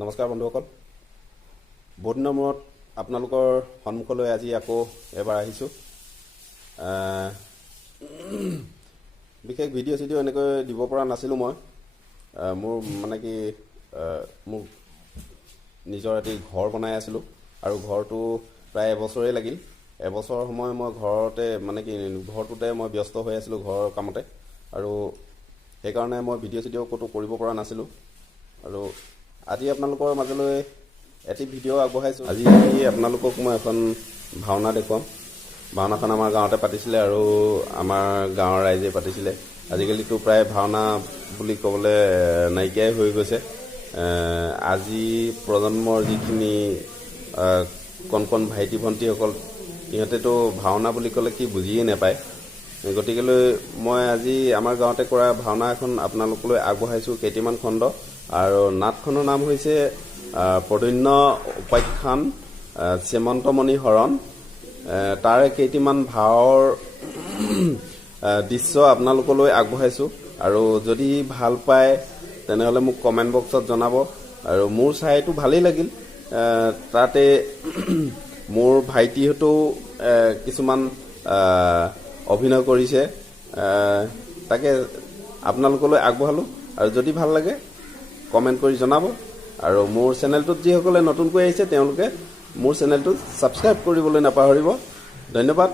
নমস্কাৰ বন্ধুসকল, বহুত দিনৰ মূৰত আপোনালোকৰ সন্মুখলৈ আজি আকৌ এবাৰ আহিছোঁ। বিশেষ ভিডিঅ' চিডিঅ' এনেকৈ দিব পৰা নাছিলোঁ মই। মোৰ মানে কি মোৰ নিজৰ এটি ঘৰ বনাই আছিলোঁ আৰু ঘৰটো প্ৰায় এবছৰেই লাগিল। এবছৰ সময় মই ঘৰতে মানে কি ঘৰটোতে মই ব্যস্ত হৈ আছিলোঁ ঘৰৰ কামতে, আৰু সেইকাৰণে মই ভিডিঅ' চিডিঅ' ক'তো কৰিব পৰা নাছিলোঁ। আৰু আজি আপোনালোকৰ মাজলৈ এটি ভিডিঅ' আগবঢ়াইছোঁ। আজি আপোনালোকক মই এখন ভাওনা দেখুৱাম। ভাওনাখন আমাৰ গাঁৱতে পাতিছিলে আৰু আমাৰ গাঁৱৰ ৰাইজে পাতিছিলে। আজিকালিতো প্ৰায় ভাওনা বুলি ক'বলৈ নাইকিয়াই হৈ গৈছে। আজি প্ৰজন্মৰ যিখিনি কণ কণ ভাইটি ভণ্টিসকল, ইহঁতেতো ভাওনা বুলি ক'লে কি বুজিয়ে নাপায়। গতিকেলৈ মই আজি আমাৰ গাঁৱতে কৰা ভাওনা এখন আপোনালোকলৈ আগবঢ়াইছোঁ কেইটিমান খণ্ড। আৰু নাটখনৰ নাম হৈছে প্ৰদন্য উপাখ্যান শ্যামন্তমণি হৰণ। তাৰে কেইটিমান ভাৱৰ দৃশ্য আপোনালোকলৈ আগবঢ়াইছোঁ। আৰু যদি ভাল পায় তেনেহ'লে মোক কমেণ্ট বক্সত জনাব। আৰু মোৰ চাইটো ভালেই লাগিল। তাতে মোৰ ভাইটিহঁতেও কিছুমান অভিনয় কৰিছে। তাকে আপোনালোকলৈ আগবঢ়ালোঁ। আৰু যদি ভাল লাগে কমেণ্ট কৰি জনাব। আৰু মোৰ চেনেলটোত যিসকলে নতুনকৈ আহিছে তেওঁলোকে মোৰ চেনেলটোত ছাবস্ক্ৰাইব কৰিবলৈ নাপাহৰিব। ধন্যবাদ।